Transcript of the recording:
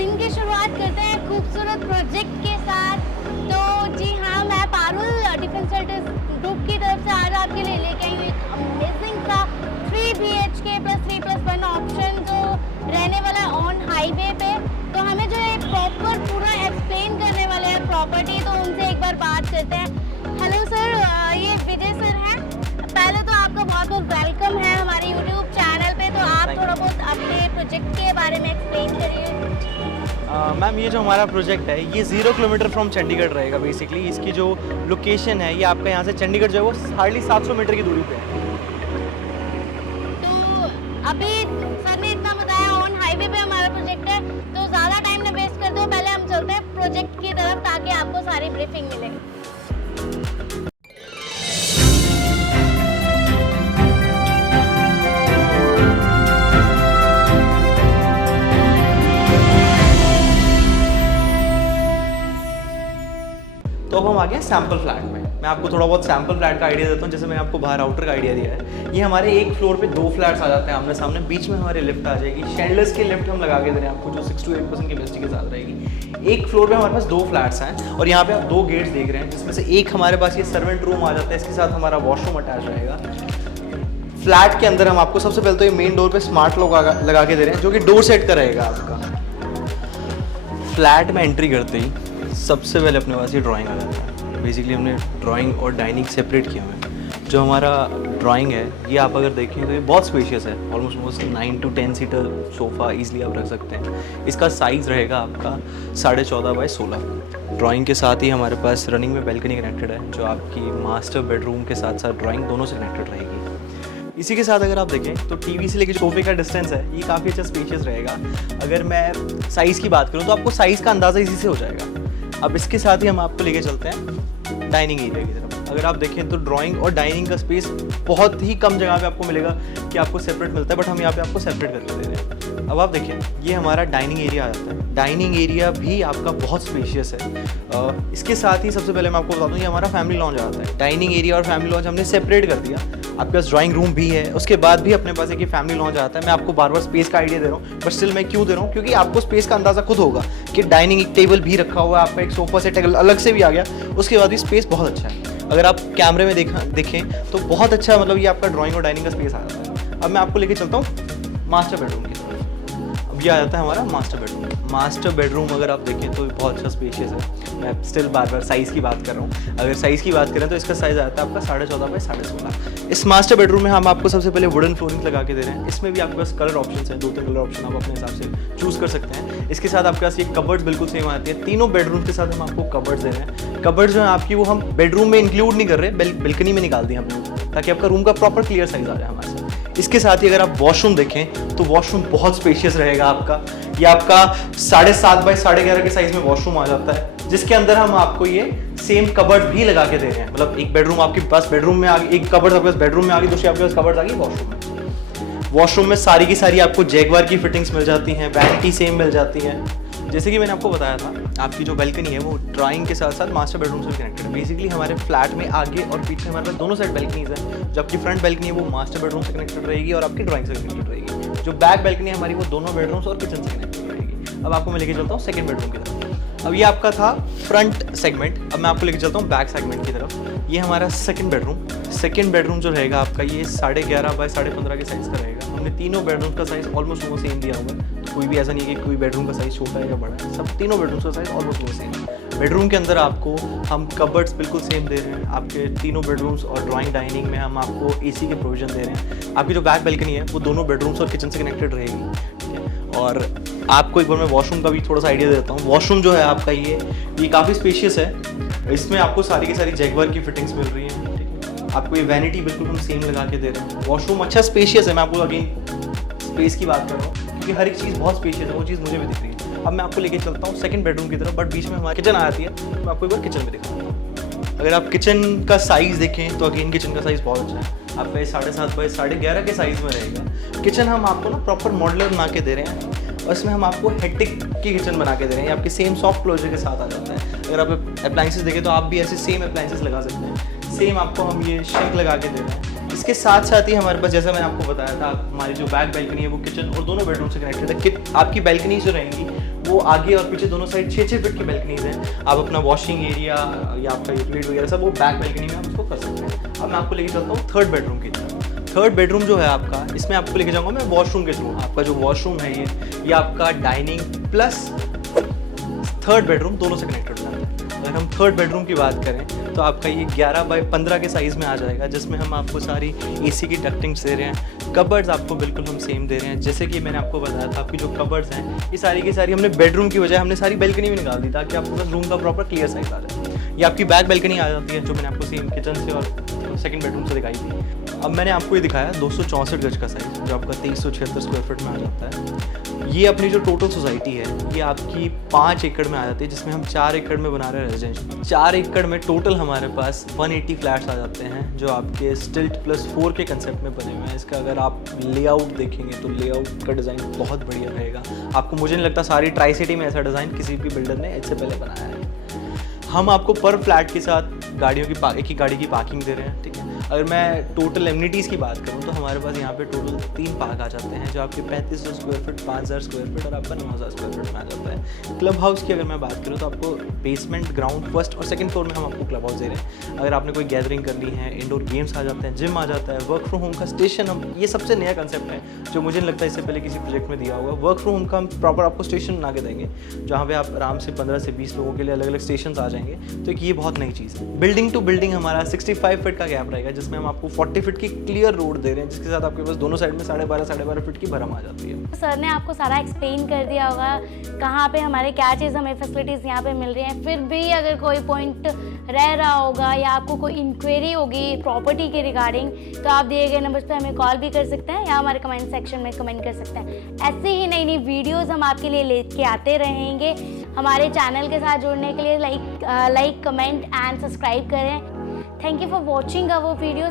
दिन की शुरुआत करते हैं खूबसूरत प्रोजेक्ट के साथ। तो जी हाँ, मैं पारुल डिफेंस ग्रुप की तरफ से आज आपके लिए लेके आई हूँ एक अमेजिंग सा 3 BHK प्लस 3+1 ऑप्शन जो रहने वाला है ऑन हाईवे पे। तो हमें जो है प्रॉपर पूरा एक्सप्लेन करने वाले हैं प्रॉपर्टी, तो उनसे एक बार बात करते हैं। हेलो सर, ये विजय सर हैं। पहले तो आपका बहुत बहुत वेलकम है हमारे यूट्यूब चैनल पे। तो आप थोड़ा बहुत अपने प्रोजेक्ट के बारे में एक्सप्लेन करिए। मैम, ये जो हमारा प्रोजेक्ट है ये 0 किलोमीटर फ्रॉम चंडीगढ़ रहेगा। बेसिकली इसकी जो लोकेशन है ये आपका यहाँ से चंडीगढ़ जो है वो हार्डली 700 मीटर की दूरी पे है। तो अभी सर ने इतना बताया ऑन हाईवे पे हमारा प्रोजेक्ट है, तो ज़्यादा टाइम न वेस्ट करते हो, पहले हम चलते हैं प्रोजेक्ट की तरफ ताकि आपको सारी ब्रीफिंग मिले। तो अब हम आ गए सैम्पल फ्लैट में। मैं आपको थोड़ा बहुत सैम्पल फ्लैट का आइडिया देता हूँ। जैसे मैंने आपको बाहर आउटर का आइडिया दिया है, ये हमारे एक फ्लोर पे 2 फ्लैट्स आ जाते हैं आमने सामने। बीच में हमारी लिफ्ट आ जाएगी, शेयरलेस की लिफ्ट हम लगा के दे रहे हैं आपको, जो 6 to 8% की कैपेसिटी के साथ रहेगी। एक फ्लोर पे हमारे पास 2 फ्लैट्स हैं और यहाँ पे आप 2 गेट्स देख रहे हैं, जिसमें से एक हमारे पास ये सर्वेंट रूम आ जाता है, इसके साथ हमारा वॉशरूम अटैच रहेगा। फ्लैट के अंदर हम आपको सबसे पहले तो ये मेन डोर पे स्मार्ट लॉक लगा के दे रहे हैं, जो कि डोर सेट का रहेगा आपका। फ्लैट में एंट्री करते ही सबसे पहले अपने पास ये ड्राइंग आ जाता है। बेसिकली हमने ड्राइंग और डाइनिंग सेपरेट किया हुआ है। जो हमारा ड्राइंग है ये आप अगर देखें तो ये बहुत स्पेशियस है। Almost 9 to 10 seater sofa easily आप रख सकते हैं। इसका साइज़ रहेगा आपका 14.5 by 16। ड्राइंग के साथ ही हमारे पास रनिंग में बैल्कनी कनेक्टेड है, जो आपकी मास्टर बेडरूम के साथ साथ ड्राइंग दोनों से कनेक्टेड रहेगी। इसी के साथ अगर आप देखें तो टीवी से लेकर सोफे का डिस्टेंस है ये काफ़ी अच्छा स्पेशियस रहेगा। अगर मैं साइज़ की बात करूँ तो आपको साइज़ का अंदाज़ा इसी से हो जाएगा। अब इसके साथ ही हम आपको लेके चलते हैं डाइनिंग एरिया की तरफ। अगर आप देखें तो ड्राइंग और डाइनिंग का स्पेस बहुत ही कम जगह पे आपको मिलेगा कि आपको सेपरेट मिलता है, बट हम यहाँ पे आपको सेपरेट करके दे रहे हैं। अब आप देखिए ये हमारा डाइनिंग एरिया आ जाता है। डाइनिंग एरिया भी आपका बहुत स्पेशियस है। इसके साथ ही सबसे पहले मैं आपको बता दूँ ये हमारा फैमिली लॉन्ज आता है। डाइनिंग एरिया और फैमिली लॉन्ज हमने सेपरेट कर दिया। आपके पास ड्राइंग रूम भी है, उसके बाद भी अपने पास एक फैमिली लॉन्ज आता है। मैं आपको बार बार स्पेस का आइडिया दे रहा हूँ, बट स्टिल मैं क्यों दे रहा हूँ, क्योंकि आपको स्पेस का अंदाजा खुद होगा कि डाइनिंग एक टेबल भी रखा हुआ है, आपका एक सोफा सेट अलग से भी आ गया, उसके बाद भी स्पेस बहुत अच्छा है। अगर आप कैमरे में देखें तो बहुत अच्छा, मतलब ये आपका ड्राइंग और डाइनिंग का स्पेस आ जाता है। अब मैं आपको लेके चलता हूँ मास्टर बेडरूम की तरफ। अब ये आ जाता है हमारा मास्टर बेडरूम। मास्टर बेडरूम अगर आप देखें तो बहुत अच्छा स्पेशियस है। मैं स्टिल बार बार साइज़ की बात कर रहा हूँ। अगर साइज़ की बात करें तो इसका साइज़ आता है आपका 14.5 by 16.5। इस मास्टर बेडरूम में हम आपको सबसे पहले वुडन फ्लोरिंग लगा के दे रहे हैं। इसमें भी आपके पास कलर ऑप्शन है, 2-3 कलर ऑप्शन आप अपने हिसाब से चूज़ कर सकते हैं। इसके साथ आपके पास ये कबर्ड बिल्कुल सेम आती है। तीनों बेडरूम के साथ हम आपको कबर्ड्स दे रहे हैं। कबर्ड जो है आपकी वो हम बेडरूम में इंक्लूड नहीं कर रहे, बेल्कनी में निकाल दी हमने, ताकि आपका रूम का प्रॉपर क्लियर साइज़ आ जाए हमारे साथ। इसके साथ ही अगर आप वॉशरूम देखें तो वॉशरूम बहुत स्पेशियस रहेगा आपका। ये आपका 7.5 by 11.5 के साइज में वॉशरूम आ जाता है, जिसके अंदर हम आपको ये सेम कबर्ड भी लगा के दे रहे हैं। मतलब एक बेडरूम आपके पास बेडरूम में आ गई, एक कबर्ड आपके पास बेडरूम में आ गई, दूसरी आपके पास कबर्ड आ गई वॉशरूम में। वॉशरूम में सारी की सारी आपको जैगवार की फिटिंग्स मिल जाती हैं, वैनिटी सेम मिल जाती है। जैसे कि मैंने आपको बताया था, आपकी जो बैल्कनी है वो ड्राइंग के साथ साथ मास्टर बेडरूम से कनेक्टेड है। बेसिकली हमारे फ्लैट में आगे और पीछे हमारे पास दोनों साइड बैल्कनीज है। जो आपकी फ्रंट बैल्कनी है वो मास्टर बेडरूम से कनेक्टेड रहेगी और आपकी ड्राइंग से कनेक्टेड रहेगी। जो बैक बैल्कनी है हमारी वो दोनों बेडरूम्स और किचन से कनेक्टेड रहेगी। अब आपको मैं लेके चलता हूँ सेकंड बेडरूम की तरफ। अब ये आपका था फ्रंट सेगमेंट। अब मैं आपको लेके चलता हूँ बैक सेगमेंट की तरफ। ये हमारा सेकंड बेडरूम। सेकंड बेडरूम जो रहेगा आपका ये 11.5 by 15.5 के साइज़ का रहेगा। हमने तीनों बेडरूम का साइज़ ऑलमोस्ट वो सेम दिया हुआ है। तो कोई भी ऐसा नहीं है कि कोई बेडरूम का साइज़ छोटा है या बड़ा है, सब तीनों बेडरूम का साइज़ ऑलमोस्ट वो सेम है। बेडरूम के अंदर आपको हम कबर्ड्स बिल्कुल सेम दे रहे हैं। आपके तीनों बेडरूम्स और ड्राइंग डाइनिंग में हम आपको AC के प्रोविजन दे रहे हैं। आपकी जो बैक बैल्कनी है वो दोनों बेडरूम्स और किचन से कनेक्टेड रहेगी। और आपको एक बार मैं वॉशरूम का भी थोड़ा सा आइडिया देता हूँ। वॉशरूम जो है आपका ये काफ़ी स्पेशियस है। इसमें आपको सारी की सारी जैगवार की फिटिंग्स मिल रही हैं। आपको ये वैनिटी बिल्कुल हम सेम लगा के दे रहे हैं। वॉशरूम अच्छा स्पेशियस है। मैं आपको अगेन स्पेस की बात कर रहा हूँ क्योंकि हर एक चीज़ बहुत स्पेशियस है, वो चीज़ मुझे भी दिख रही है। अब मैं आपको लेके चलता हूँ सेकंड बेडरूम की तरफ, बट बीच में हमारी किचन आ जाती है। मैं आपको एक बार किचन में दिखाऊंगा। अगर आप किचन का साइज़ देखें तो अगेन किचन का साइज़ बहुत अच्छा है। आपका ये 7.5 by 11.5 के साइज़ में रहेगा। किचन हम आपको ना प्रॉपर मॉडलर बना के दे रहे हैं और इसमें हम आपको हेक्टिक की किचन बना के दे रहे हैं। आपके सेम सॉफ्ट क्लोजर के साथ आ जाता है। अगर आप अप्लाइंसेस देखें तो आप भी ऐसे सेम अप्लाइंसेस लगा सकते हैं। सेम आपको हम ये शिंक लगा के दे रहे हैं। इसके साथ साथ ही हमारे पास, जैसा मैंने आपको बताया था, हमारी जो बैक बैल्कनी है वो किचन और दोनों बेडरूम से कनेक्टेड है। आपकी बैल्कनी जो रहेंगी वो आगे और पीछे दोनों साइड 6-6 फीट की बैल्कनीज हैं। आप अपना वॉशिंग एरिया या आपका यूटिलिटी वगैरह सब वो बैक बैल्कनी में आप उसको कर सकते हैं। अब मैं आपको लेके चलता हूँ थर्ड बेडरूम की तरफ। थर्ड बेडरूम जो है आपका, इसमें आपको लेके जाऊँगा मैं वॉशरूम के थ्रू। आपका जो वॉशरूम है ये आपका डाइनिंग प्लस थर्ड बेडरूम दोनों से कनेक्टेड होता है। अगर हम थर्ड बेडरूम की बात करें तो आपका ये 11 बाई 15 के साइज़ में आ जाएगा, जिसमें हम आपको सारी एसी की डक्टिंग्स दे रहे हैं। कबर्ड्स आपको बिल्कुल हम सेम दे रहे हैं। जैसे कि मैंने आपको बताया था, आपकी जो कबर्ड्स हैं ये सारी की सारी हमने बेडरूम की बजाय हमने सारी बैल्कनी में निकाल दी ताकि आपको बस रूम का प्रॉपर क्लियर साइज आ जाए। ये आपकी बैक बैल्कनी आ जाती है जो मैंने आपको सेम किचन से और सेकंड बेडरूम से दिखाई थी। अब मैंने आपको ये दिखाया 264 गज का साइज़ जो आपका 2376 स्क्वायर फीट में आ जाता है। ये अपनी जो टोटल सोसाइटी है ये आपकी 5 एकड़ में आ जाती है, जिसमें हम 4 एकड़ में बना रहे हैं रेजिडेंशियल। 4 एकड़ में टोटल हमारे पास 180 फ्लैट्स आ जाते हैं जो आपके स्टिल्ट प्लस 4 के कंसेप्ट में बने हुए हैं। इसका अगर आप लेआउट देखेंगे तो लेआउट का डिज़ाइन बहुत बढ़िया रहेगा। आपको मुझे नहीं लगता सारी ट्राई सिटी में ऐसा डिज़ाइन किसी भी बिल्डर ने इससे पहले बनाया है। हम आपको पर फ्लैट के साथ गाड़ियों की एक ही गाड़ी की पार्किंग दे रहे हैं, ठीक है। अगर मैं टोटल एमिनिटीज़ की बात करूं तो हमारे पास यहाँ पे टोटल 3 पार्क आ जाते हैं जो आपके 3500 स्क्वायर फीट, 5000 स्क्वायर फीट और आपका 9000 स्क्वायर फीट में आ जाता है। क्लब हाउस की अगर मैं बात करूँ तो आपको बेसमेंट, ग्राउंड, फर्स्ट और सेकंड फ्लोर में हम आपको क्लब हाउस दे रहे हैं। अगर आपने कोई गैदरिंग करनी है, इंडोर गेम्स आ जाते हैं, जिम आ जाता है, वर्क फ्रॉम होम का स्टेशन, हम ये सबसे नया कंसेप्ट है जो मुझे नहीं लगता इससे पहले किसी प्रोजेक्ट में दिया होगा। वर्क फ्रॉम होम का हम प्रॉपर आपको स्टेशन बना के देंगे जहाँ पे आप आराम से 15 से 20 लोगों के लिए अलग अलग स्टेशन आ जाएंगे। तो एक ये बहुत नई चीज़ है। बिल्डिंग टू बिल्डिंग हमारा 65 फीट का गैप रहेगा, जिसमें हम आपको 40 फीट की क्लियर रोड दे रहे हैं, जिसके साथ आपके पास दोनों साइड में 12.5 फीट की भरम आ जाती है। सर ने आपको सारा एक्सप्लेन कर दिया होगा कहाँ पे हमारे क्या चीज़ हमें फैसिलिटीज़ यहाँ पे मिल रही हैं। फिर भी अगर कोई पॉइंट रह रहा होगा या आपको कोई इंक्वायरी होगी प्रॉपर्टी के रिगार्डिंग तो आप दिए गए नंबर पे हमें कॉल भी कर सकते हैं या हमारे कमेंट सेक्शन में कमेंट कर सकते हैं। ऐसे ही नई नई वीडियोज़ हम आपके लिए लेके आते रहेंगे। हमारे चैनल के साथ जुड़ने के लिए लाइक कमेंट एंड सब्सक्राइब करें। Thank you for watching our video.